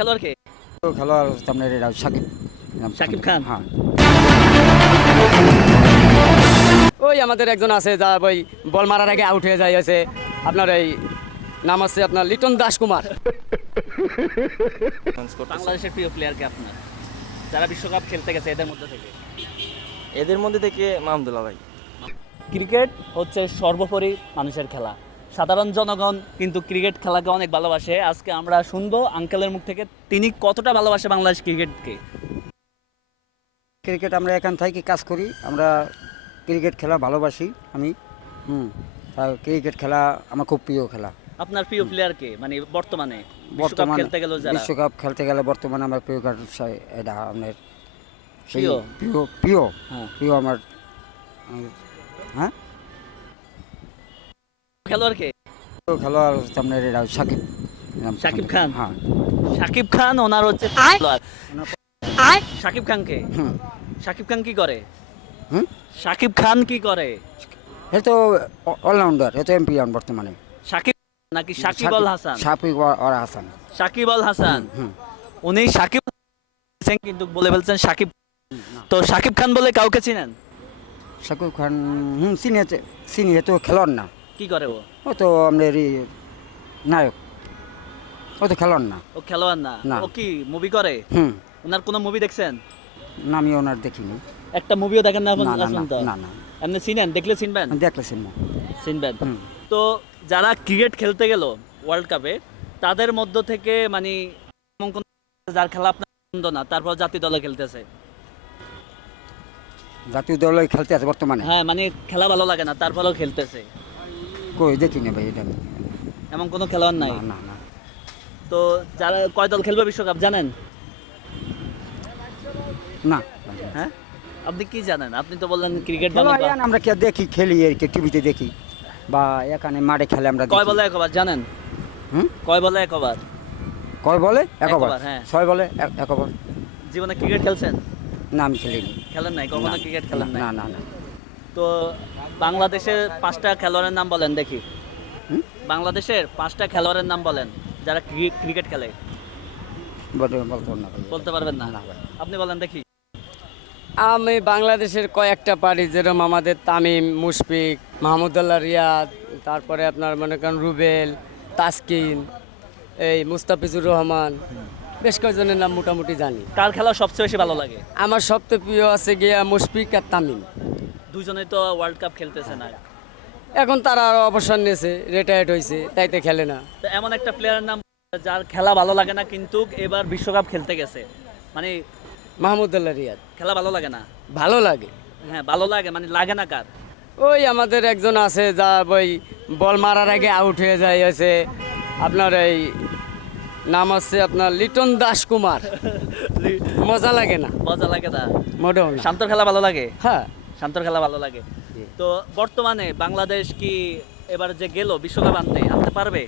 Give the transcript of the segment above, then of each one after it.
খেলোয়াড়কে? খেলোয়াড় হচ্ছে আপনার এরা সাকিব সাকিব খান? হ্যাঁ। ওই আমাদের একজন আছে যা ওই বল মারার আগে আউট হয়ে যায় আছে আপনার এই নাম আছে আপনার লিটন দাস কুমার বাংলাদেশের প্রিয় প্লেয়ারকে আপনার? যারা বিশ্বকাপ খেলতে গেছে এদের মধ্যে থেকে। এদের মধ্যে থেকে মাহমুদুল্লাহ ভাই। ক্রিকেট হচ্ছে সর্বোপরি মানুষের খেলা। সাধারণ জনগণ কিন্তু ক্রিকেট খেলাকে অনেক ভালোবাসে। আজকে আমরা শুনব আঙ্কেলের মুখ থেকে তিনি কতটা ভালোবাসে বাংলাদেশ ক্রিকেটকে। ক্রিকেট আমরা এখান থেকে কাজ করি আমরা ক্রিকেট খেলা ভালোবাসি আমি। হুম ক্রিকেট খেলা আমার খুব প্রিয় খেলা। আপনার প্রিয় প্লেয়ারকে মানে বর্তমানে? বিশ্বকাপ বর্তমানে খেলতে গেল যারা। বিশ্বকাপ খেলতে গেলে বর্তমানে আমার প্রিয় এটা আপনার প্রিয়? প্রিয় প্রিয় হ্যাঁ। প্রিয় আমার হ্যাঁ? খেলোয়াড়কে? খেলোয়াড় আপনার এরা সাকিব সাকিব খান? হ্যাঁ। সাকিব খান ওনার হচ্ছে খেলোয়াড়। সাকিব খানকে? সাকিব খান কি করে? হুম? সাকিব খান কি করে? এ তো অলরাউন্ডার এ তো এমপিয়ন বর্তমানে। সাকিব নাকি সাকিব আল হাসান সাকিব আর হাসান। সাকিব আল হাসান হুম। উনি সাকিব কিন্তু বলে বলছেন সাকিব তো সাকিব খান বলে কাউকে চিনেন? সাকিব খান হুম চিনি আছে- চিনি এ তো খেলোয়াড় না। কি করে ও? ও তো এই নায়ক। ও তো খেলোয়াড় না। ও খেলোয়াড় না। না। ও কি মুভি করে? হুম। ওনার কোনো মুভি দেখছেন? না আমি ওনার দেখিনি। একটা মুভিও দেখেন না এখন না না না পর্যন্ত? না না। এমনি চিনেন? দেখলে চিনবেন? আমি দেখলে সিনেমা চিনবেন। হুম। তো যারা ক্রিকেট খেলতে গেল ওয়ার্ল্ড কাপে তাদের মধ্য থেকে মানে এমন কোন যার খেলা আপনার পছন্দ না তারপর জাতীয় দলে খেলতেছে? জাতীয় দলে খেলতে আছে বর্তমানে? হ্যাঁ মানে খেলা ভালো লাগে না তারপরেও খেলতেছে। কই দেখিনি ভাই এটা এমন কোনো খেলোয়াড় নাই? না না তো যারা কয় দল খেলবে বিশ্বকাপ জানেন? না। হ্যাঁ? আপনি কি জানেন? আপনি তো বললেন ক্রিকেট এখন আমরা কে দেখি খেলি আর কি টিভিতে দেখি। বা এখানে মাঠে খেলে আমরা কয় দেখি। বলে একবার জানেন? হুম? কয় বলে একবার কয় বলে? এক এক ওভার? ওভার, হ্যাঁ। ছয় বলে এক- এক ওভার। জীবনে ক্রিকেট খেলছেন? না আমি খেলিনি। খেলেন নাই? কখনো ক্রিকেট খেলেন না না না। তো বাংলাদেশের পাঁচটা খেলোয়াড়ের নাম বলেন দেখি। বাংলাদেশের পাঁচটা খেলোয়াড়ের নাম বলেন যারা ক্রিকেট খেলে। বলতে পারবেন না না? আপনি বলেন দেখি। আমি বাংলাদেশের কয়েকটা পারি যেরকম আমাদের তামিম মুশফিক মাহমুদুল্লাহ রিয়াদ তারপরে আপনার মনে করেন রুবেল তাসকিন এই মুস্তাফিজুর রহমান বেশ কয়েকজনের নাম মোটামুটি জানি। কার খেলা সবচেয়ে বেশি ভালো লাগে? আমার সবচেয়ে প্রিয় আছে গিয়া মুশফিক আর তামিম। দুজনেই তো ওয়ার্ল্ড কাপ খেলতেছে না। এখন তারা আরও অবসর নিয়েছে রিটায়ার্ড হয়েছে তাইতে খেলে না। তো এমন একটা প্লেয়ারের নাম যার খেলা ভালো লাগে না কিন্তু এবার বিশ্বকাপ খেলতে গেছে। মানে মাহমুদুল্লাহ রিয়াদ। খেলা ভালো লাগে না। ভালো লাগে? হ্যাঁ ভালো লাগে মানে লাগে না কার? ওই আমাদের একজন আছে যা ওই বল মারার আগে আউট হয়ে যায় আছে আপনার এই নাম আছে আপনার লিটন দাস কুমার। মজা লাগে না? মজা লাগে না। মোটেও না। শান্তর খেলা ভালো লাগে? হ্যাঁ। শান্তর খেলা ভালো লাগে। তো বর্তমানে বাংলাদেশ কি এবার যে গেল বিশ্বকাপ আনতে আনতে পারবে?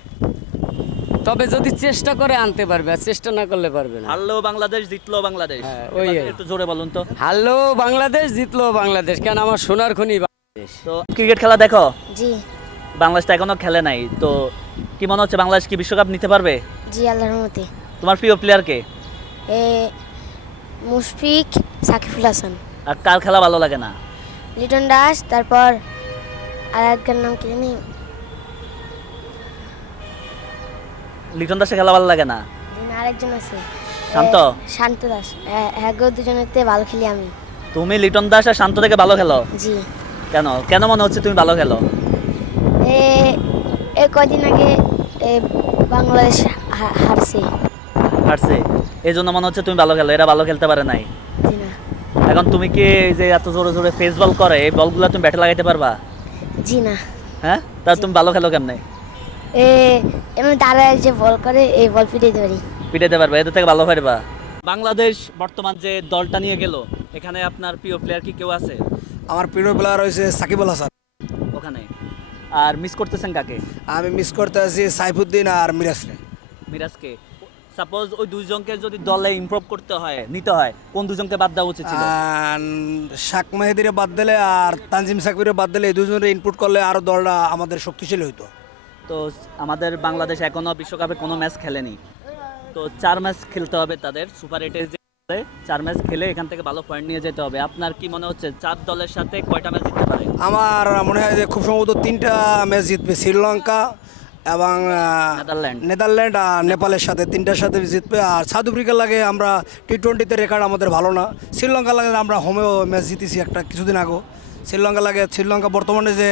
তবে যদি চেষ্টা করে আনতে পারবে আর চেষ্টা না করলে পারবে না। হারলেও বাংলাদেশ জিতলো বাংলাদেশ। হ্যাঁ, ওই একটু জোরে বলুন তো। হারলো বাংলাদেশ জিতলো বাংলাদেশ কেন আমার সোনার খনি বাংলাদেশ। তো ক্রিকেট খেলা দেখো? জি। বাংলাদেশ তো এখনও খেলে নাই। তো কি মনে হচ্ছে বাংলাদেশ কি বিশ্বকাপ নিতে পারবে? জি আল্লাহর মতে তোমার প্রিয় প্লেয়ার কে? এ মুশফিক সাকিবুল হাসান। আর কার খেলা ভালো লাগে না? লিটন দাস তারপর আর একজনের নাম কি জানি? লিটন দাসের খেলা ভালো লাগে না? জি আরেকজন আছে। শান্ত? শান্ত দাস। হ্যাঁ গো দুজনেতে ভালো খেলি আমি। তুমি লিটন দাস আর শান্ত থেকে ভালো খেলো? জি। কেন? কেন মনে হচ্ছে তুমি ভালো খেলো? এ এ কদিন আগে এ বাংলাদেশ হারছে। হারছে। এই জন্য মনে হচ্ছে তুমি ভালো খেলো এরা ভালো খেলতে পারে নাই। এখন তুমি কি এই যে এত জোরে জোরে ফেস বল করে এই বলগুলো তুমি ব্যাটে লাগাইতে পারবা? জি না। হ্যাঁ? তা তুমি ভালো খেলো কেমনে? এ এমনি দাঁড়ায় যে বল করে এই বল পিটে দিতে পারি। পিটাইতে পারবা এদের থেকে ভালো পারবা। বাংলাদেশ বর্তমান যে দলটা নিয়ে গেল এখানে আপনার প্রিয় প্লেয়ার কি কেউ আছে? আমার প্রিয় প্লেয়ার হয়েছে সাকিবুল হাসান। ওখানে। আর মিস করতেছেন কাকে? আমি মিস করতে আছি সাইফুদ্দিন আর মিরাজরে মিরাজকে। সাপোজ ওই দুইজনকে যদি দলে ইমপ্রুভ করতে হয় নিতে হয় কোন দুজনকে বাদ দেওয়া উচিত ছিল? শাক মেহেদিরে বাদ দিলে আর তানজিম সাকিবের বাদ দিলে এই দুজনের ইনপুট করলে আরও দলটা আমাদের শক্তিশালী হইতো। তো আমাদের বাংলাদেশ এখনও বিশ্বকাপে কোনো ম্যাচ খেলেনি। তো চার ম্যাচ খেলতে হবে তাদের সুপার এইটের যে চার ম্যাচ খেলে এখান থেকে ভালো পয়েন্ট নিয়ে যেতে হবে। আপনার কি মনে হচ্ছে চার দলের সাথে কয়টা ম্যাচ জিততে পারে? আমার মনে হয় যে খুব সম্ভবত তিনটা ম্যাচ জিতবে শ্রীলঙ্কা এবং নেদারল্যান্ড। নেদারল্যান্ড আর নেপালের সাথে তিনটার সাথে জিতবে। আর সাউথ আফ্রিকার লাগে আমরা টি টোয়েন্টিতে রেকর্ড আমাদের ভালো না। শ্রীলঙ্কার লাগে আমরা হোমেও ম্যাচ জিতেছি একটা কিছুদিন আগেও। শ্রীলঙ্কা লাগে শ্রীলঙ্কা বর্তমানে যে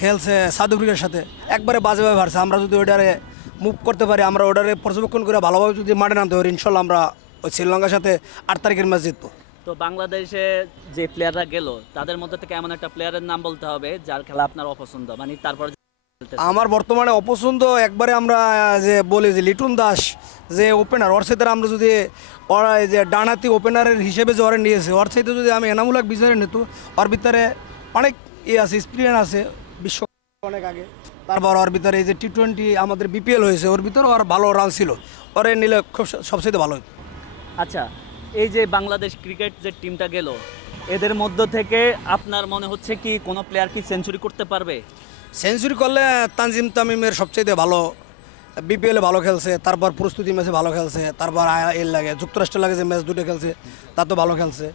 খেলছে সাউথ আফ্রিকার সাথে একবারে বাজেভাবে হারছে। আমরা যদি ওইটারে মুভ করতে পারি আমরা ওটারে পর্যবেক্ষণ করে ভালোভাবে যদি মাঠে নামতে পারি ইনশাল্লাহ আমরা ওই শ্রীলঙ্কার সাথে আট তারিখের ম্যাচ জিতবো। তো বাংলাদেশে যে প্লেয়াররা গেল তাদের মধ্যে থেকে এমন একটা প্লেয়ারের নাম বলতে হবে যার খেলা আপনার অপছন্দ। মানে তারপর। আমার বর্তমানে অপছন্দ একবারে আমরা যে বলি যে লিটন দাস যে ওপেনার ওর সাথে আমরা যদি ওরা যে ডানাতি ওপেনারের হিসেবে যে ওরা নিয়েছে ওর সাথে যদি আমি এনামূলক বিচারে নিত ওর ভিতরে অনেক ইয়ে আছে এক্সপিরিয়েন্স আছে বিশ্ব অনেক আগে। তারপর ওর ভিতরে এই যে টি টোয়েন্টি আমাদের বিপিএল হয়েছে ওর ভিতরে ওর ভালো রান ছিল। ওরে নিলে খুব সবচেয়ে ভালো হতো আচ্ছা এই যে বাংলাদেশ ক্রিকেট যে টিমটা গেল এদের মধ্য থেকে আপনার মনে হচ্ছে কি কোনো প্লেয়ার কি সেঞ্চুরি করতে পারবে? সেঞ্চুরি করলে তানজিম তামিমের সবচেয়ে ভালো বিপিএলে ভালো খেলছে তারপর প্রস্তুতি ম্যাচে ভালো খেলছে তারপর এর লাগে যুক্তরাষ্ট্রের লাগে যে ম্যাচ দুটো খেলছে তা তো ভালো খেলছে।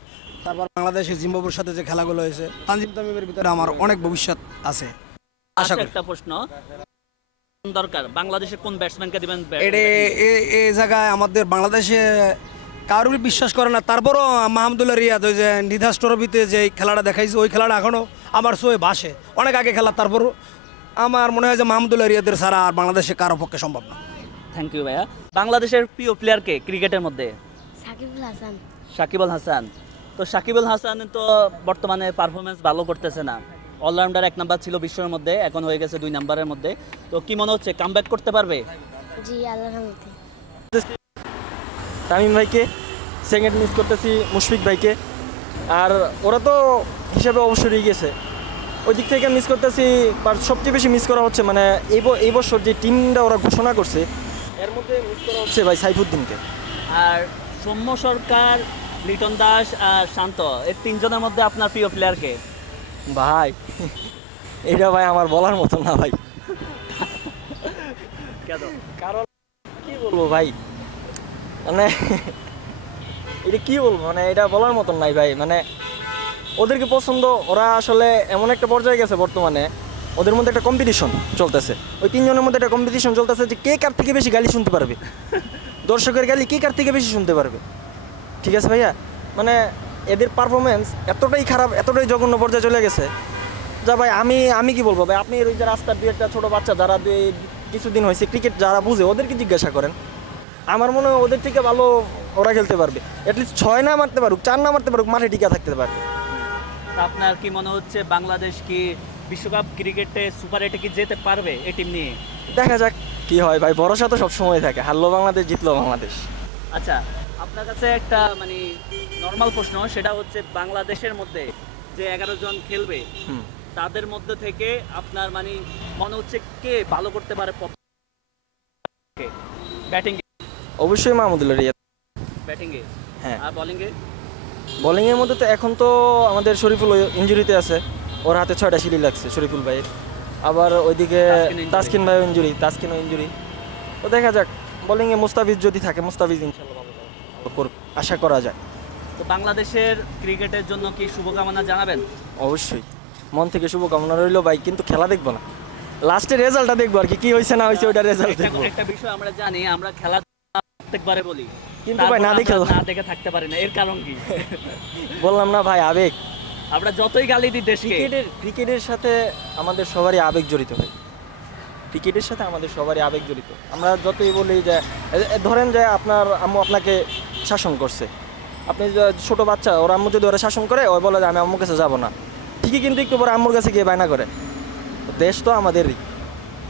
তারপর বাংলাদেশে জিম্বাবুর সাথে যে খেলাগুলো হয়েছে তানজিম তামিমের ভিতরে আমার অনেক ভবিষ্যৎ আছে। আশা আচ্ছা করি। একটা প্রশ্ন। দরকার? বাংলাদেশে কোন ব্যাটসম্যানকে দিবেন এই জায়গায় আমাদের বাংলাদেশে কারোরই বিশ্বাস করে না তারপরও মাহমুদুল্লাহ রিয়াদ ওই যে নিধাস ট্রফিতে যে খেলাটা দেখাইছে ওই খেলাটা এখনও আমার সোয়ে বাসে। অনেক আগে খেলা তারপরও আমার মনে হয় যে মাহমুদুল্লাহ রিয়াদের ছাড়া আর বাংলাদেশে কারও পক্ষে সম্ভব না। থ্যাংক ইউ ভাইয়া। বাংলাদেশের প্রিয় প্লেয়ারকে ক্রিকেটের মধ্যে? সাকিবুল হাসান। সাকিবুল হাসান। তো সাকিবুল হাসান তো বর্তমানে পারফরমেন্স ভালো করতেছে না। অলরাউন্ডার এক নাম্বার ছিল বিশ্বের মধ্যে এখন হয়ে গেছে দুই নাম্বারের মধ্যে। তো কি মনে হচ্ছে কামব্যাক করতে পারবে? জি আল্লাহ রহমতে তামিম ভাইকে সেকেন্ড মিস করতেছি মুশফিক ভাইকে। আর ওরা তো হিসাবে অবসরই গেছে। ওই দিক থেকে মিস করতেছি বাট সবচেয়ে বেশি মিস করা হচ্ছে মানে এই এই বছর যে টিমটা ওরা ঘোষণা করছে এর মধ্যে মিস করা হচ্ছে ভাই সাইফুদ্দিনকে। আর সৌম্য সরকার লিটন দাস আর শান্ত এই তিনজনের মধ্যে আপনার প্রিয় প্লেয়ারকে ভাই এটা ভাই আমার বলার মতো না ভাই। কেন? কারণ কি বলব ভাই? মানে এটা কি বলব? মানে এটা বলার মতন নাই ভাই মানে ওদেরকে পছন্দ ওরা আসলে এমন একটা পর্যায়ে গেছে বর্তমানে ওদের মধ্যে একটা কম্পিটিশন চলতেছে। ওই তিনজনের মধ্যে একটা কম্পিটিশন চলতেছে যে কে কার থেকে বেশি গালি শুনতে পারবে। দর্শকের গালি কে কার থেকে বেশি শুনতে পারবে। ঠিক আছে ভাইয়া? মানে এদের পারফরমেন্স এতটাই খারাপ এতটাই জঘন্য পর্যায়ে চলে গেছে। যা ভাই আমি আমি কি বলব ভাই আপনি ওই যে রাস্তার দুই একটা ছোটো বাচ্চা যারা দুই- কিছুদিন হয়েছে ক্রিকেট যারা বুঝে ওদেরকে জিজ্ঞাসা করেন। আমার মনে হয় ওদের থেকে ভালো ওরা খেলতে পারবে। অ্যাটলিস্ট ছয় না মারতে পারুক চার না মারতে পারুক মাঠে টিকা থাকতে পারবে। আপনার কি মনে হচ্ছে বাংলাদেশ কি বিশ্বকাপ ক্রিকেটে সুপার এইটে কি যেতে পারবে এই টিম নিয়ে? দেখা যাক কি হয় ভাই ভরসা তো সবসময় থাকে হারলো বাংলাদেশ জিতলো বাংলাদেশ। আচ্ছা আপনার কাছে একটা মানে নর্মাল প্রশ্ন সেটা হচ্ছে বাংলাদেশের মধ্যে যে এগারো জন খেলবে। তাদের মধ্যে থেকে আপনার মানে মনে হচ্ছে কে ভালো করতে পারে ব্যাটিং অবশ্যই মাহমুদুল্লাহ রিয়াদ। ব্যাটিং এ হ্যাঁ। আর বোলিং এ বোলিংয়ের মধ্যে তো এখন তো আমাদের শরীফুল ইঞ্জুরিতে আছে। ওর হাতে ছয়টা সিলি লাগছে শরীফুল ভাইয়ের। আবার ওইদিকে তাসকিন। ভাই ইঞ্জুরি তাসকিনও ইঞ্জুরি তো দেখা যাক বোলিংয়ে মুস্তাফিজ যদি থাকে মুস্তাফিজ ইনশাল্লাহ আশা করা যায়। তো বাংলাদেশের ক্রিকেটের জন্য কি শুভকামনা জানাবেন? অবশ্যই। মন থেকে শুভকামনা রইল ভাই কিন্তু খেলা দেখব না। লাস্টের রেজাল্টটা দেখব আর কি কি হয়েছে না হয়েছে ওইটা রেজাল্ট দেখব। একটা বিষয় আমরা জানি আমরা খেলা প্রত্যেকবারে বলি। কিন্তু ভাই না দেখে না দেখে থাকতে পারি না। এর কারণ কি? বললাম না ভাই আবেগ। আমরা যতই গালি দিই দেশকে। ক্রিকেটের ক্রিকেটের সাথে আমাদের সবারই আবেগ জড়িত ভাই। ক্রিকেটের সাথে আমাদের সবারই আবেগ জড়িত। আমরা যতই বলি যে ধরেন যে আপনার আম্মু আপনাকে শাসন করছে। আপনি যে ছোট বাচ্চা ওর আম্মু যদি ওরা শাসন করে ওই বলে যে আমি আম্মুর কাছে যাব না। ঠিকই কিন্তু একটু পরে আম্মুর কাছে গিয়ে বায়না করে। দেশ তো আমাদেরই।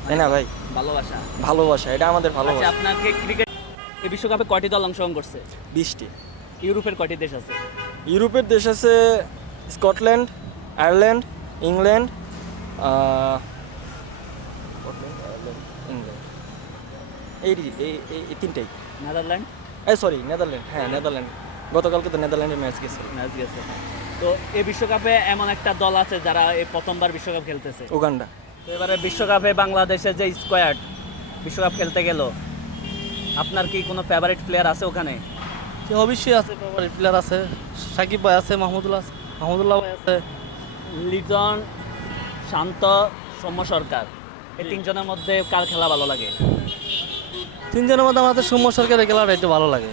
তাই না ভাই? ভালোবাসা। ভালোবাসা এটা আমাদের আচ্ছা ভালোবাসা। আপনাকে ক্রিকেট এই বিশ্বকাপে কয়টি দল অংশগ্রহণ করছে? বিশটি। ইউরোপের কয়টি দেশ আছে? ইউরোপের দেশ আছে স্কটল্যান্ড আয়ারল্যান্ড ইংল্যান্ড ইংল্যান্ড। এই এই এই- এই তিনটাই। নেদারল্যান্ড? এই সরি নেদারল্যান্ড। হ্যাঁ নেদারল্যান্ড। গতকালকে তো নেদারল্যান্ডের ম্যাচ গেছে। ম্যাচ গেছে। তো এই বিশ্বকাপে এমন একটা দল আছে যারা এই প্রথমবার বিশ্বকাপ খেলতেছে? উগান্ডা। তো এবারে বিশ্বকাপে বাংলাদেশের যে স্কোয়াড বিশ্বকাপ খেলতে গেল আপনার কি কোনো ফেভারিট প্লেয়ার আছে ওখানে? যে অবশ্যই আছে ফেভারিট প্লেয়ার আছে। সাকিব ভাই আছে মাহমুদুল্লাহ আছে মাহমুদুল্লাহ ভাই আছে। লিটন শান্ত সৌম্য সরকার এই তিনজনের মধ্যে কার খেলা ভালো লাগে? তিনজনের মধ্যে আমাদের সৌম্য সরকারের খেলাটা একটু ভালো লাগে।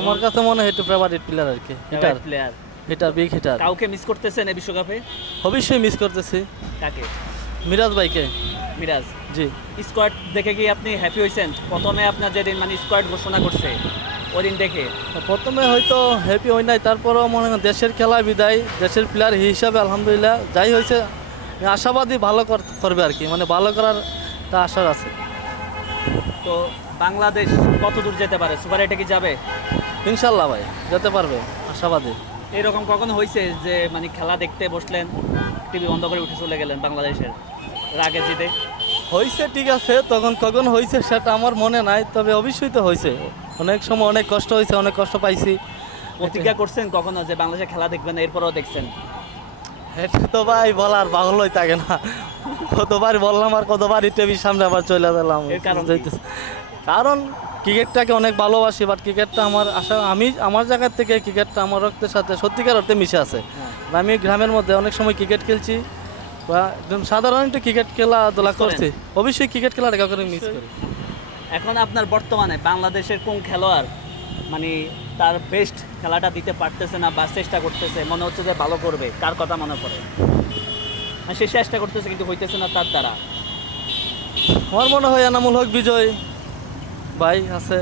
আমার কাছে মনে হয় একটু ফেভারিট প্লেয়ার আর কি hitter player hitter big hitter কাউকে মিস করতেছেন এই বিশ্বকাপে? অবশ্যই মিস করতেছি। কাকে? মিরাজ ভাইকে। মিরাজ জি। স্কোয়াড দেখে কি আপনি হ্যাপি হয়েছেন? প্রথমে আপনার যেদিন মানে স্কোয়াড ঘোষণা করছে ওই দিন দেখে। প্রথমে হয়তো হ্যাপি হই নাই তারপরেও মনে হয় দেশের খেলা বিদায় দেশের প্লেয়ার হিসাবে আলহামদুলিল্লাহ যাই হয়েছে আশাবাদী ভালো কর- করবে আর কি মানে ভালো করার তা আশা আছে। তো বাংলাদেশ কত দূর যেতে পারে? সুপার এটা কি যাবে? ইনশাল্লাহ ভাই যেতে পারবে আশাবাদী। এরকম কখনো হয়েছে যে মানে খেলা দেখতে বসলেন টিভি বন্ধ করে উঠে চলে গেলেন বাংলাদেশের? রাগে জিতে হয়েছে ঠিক আছে তখন কখন হয়েছে সেটা আমার মনে নাই তবে অবশ্যই তো হয়েছে অনেক সময় অনেক কষ্ট হয়েছে অনেক কষ্ট পাইছি। প্রতিজ্ঞা করছেন কখনো যে বাংলাদেশে খেলা দেখবেন এরপরও দেখছেন? এটা তো ভাই বলার বাহুলই থাকে না। কতবার বললাম আর কতবার টিভির সামনে আবার চলে গেলাম। এর কারণ ক্রিকেটটাকে অনেক ভালোবাসি বাট ক্রিকেটটা আমার আশা আমি আমার জায়গার থেকে ক্রিকেটটা আমার রক্তের সাথে সত্যিকার অর্থে মিশে আছে। আমি গ্রামের মধ্যে অনেক সময় ক্রিকেট খেলছি। বা একদম সাধারণ একটু ক্রিকেট খেলাধুলা? করছি অবশ্যই ক্রিকেট খেলাটা কাউকে মিস করি। এখন আপনার বর্তমানে বাংলাদেশের কোন খেলোয়াড় মানে তার বেস্ট খেলাটা দিতে পারতেছে না বা চেষ্টা করতেছে মনে হচ্ছে যে ভালো করবে? কার কথা মনে পড়ে? মানে সে চেষ্টা করতেছে কিন্তু হইতেছে না তার দ্বারা। আমার মনে হয় এনামুল হক বিজয় ভাই আছে।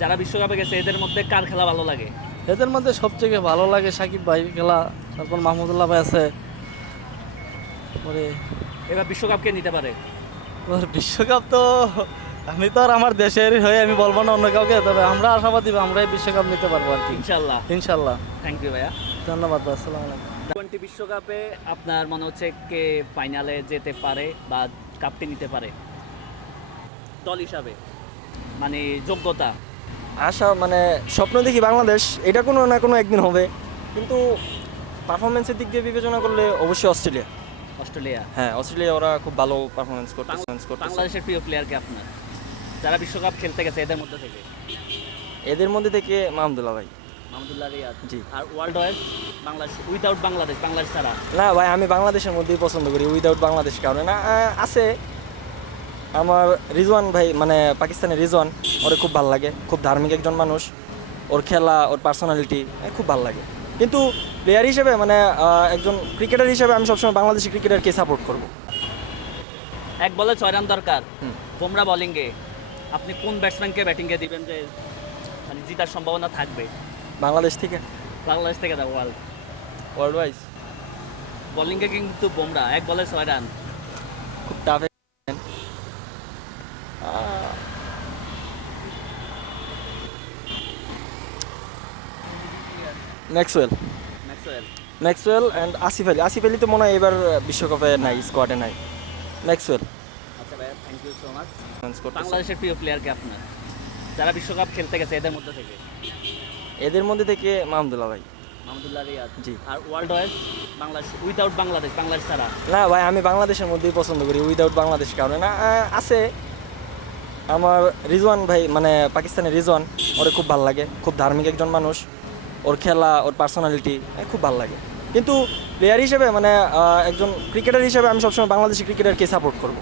যারা বিশ্বকাপে গেছে এদের মধ্যে কার খেলা ভালো লাগে? এদের মধ্যে সবথেকে ভালো লাগে সাকিব ভাই খেলা তারপর মাহমুদুল্লাহ ভাই আছে। পরে এবার বিশ্বকাপকে নিতে পারে। বিশ্বকাপ তো আমি তো আর আমার দেশের হয়ে আমি বলব না অন্য কাউকে তবে আমরা আশাবাদী আমরাই বিশ্বকাপ নিতে পারব আর কি। ইনশাল্লাহ। ইনশাল্লাহ। থ্যাংক ইউ ভাইয়া। ধন্যবাদ আসসালামু আলাইকুম। টোয়েন্টি বিশ্বকাপে আপনার মনে হচ্ছে কে ফাইনালে যেতে পারে বা কাপটি নিতে পারে? দল হিসাবে মানে যোগ্যতা। আশা মানে স্বপ্ন দেখি বাংলাদেশ এটা কোনো না কোনো একদিন হবে। কিন্তু পারফরমেন্সের দিক দিয়ে বিবেচনা করলে অবশ্যই অস্ট্রেলিয়া। অস্ট্রেলিয়া? হ্যাঁ অস্ট্রেলিয়া ওরা খুব ভালো পারফরমেন্স করতেছে বাংলাদেশের প্রিয় প্লেয়ারকে আপনার? যারা বিশ্বকাপ খেলতে গেছে এদের মধ্যে থেকে? এদের মধ্যে থেকে মাহমুদুল্লাহ ভাই। মাহমুদুল্লাহ রিয়াদ জি। আর world wise Bangladesh without Bangladesh Bangladesh ছাড়া? না ভাই আমি বাংলাদেশের মধ্যেই পছন্দ করি উইদাউট বাংলাদেশ কারণে। না আছে। আমার রিজওয়ান ভাই মানে পাকিস্তানের রিজওয়ান ওরে খুব ভালো লাগে। খুব ধার্মিক একজন মানুষ। ওর খেলা ওর পার্সোনালিটি খুব ভালো লাগে। কিন্তু প্লেয়ার হিসেবে মানে একজন ক্রিকেটার হিসেবে আমি সবসময় বাংলাদেশি ক্রিকেটারকে সাপোর্ট করব। এক বলে ছয় রান দরকার। বুমরা বোলিংয়ে আপনি কোন ব্যাটসম্যানকে ব্যাটিংয়ে দিবেন যে মানে জিতার সম্ভাবনা থাকবে? বাংলাদেশ থেকে। বাংলাদেশ থেকে দা ওয়ার্ল্ড ওয়ার্ল্ড ওয়াইজ বোলিংয়ে কিন্তু বুমরা এক বলে ছয় রান। খুব tough Maxwell Maxwell and Asif Ali Asif Ali তো মনে হয় এবার বিশ্বকাপে নাই স্কোয়াডে নাই। ম্যাক্সওয়েল আচ্ছা ভাইয়া থ্যাংক ইউ সো মাচ। বাংলাদেশের প্রিয় প্লেয়ারকে আপনার? যারা বিশ্বকাপ খেলতে গেছে এদের মধ্যে থেকে? এদের মধ্যে থেকে মাহমুদুল্লাহ ভাই। মাহমুদুল্লাহ রিয়াদ। জি। আর world wise Bangladesh without Bangladesh Bangladesh ছাড়া? না ভাই আমি বাংলাদেশের মধ্যেই পছন্দ করি উইদাউট বাংলাদেশ কারণে। না আছে। আমার রিজওয়ান ভাই মানে পাকিস্তানের রিজওয়ান ওরে খুব ভালো লাগে। খুব ধার্মিক একজন মানুষ। ওর খেলা ওর পার্সোনালিটি খুব ভালো লাগে। কিন্তু প্লেয়ার হিসেবে মানে একজন ক্রিকেটার হিসেবে আমি সবসময় বাংলাদেশি ক্রিকেটারকে সাপোর্ট করব।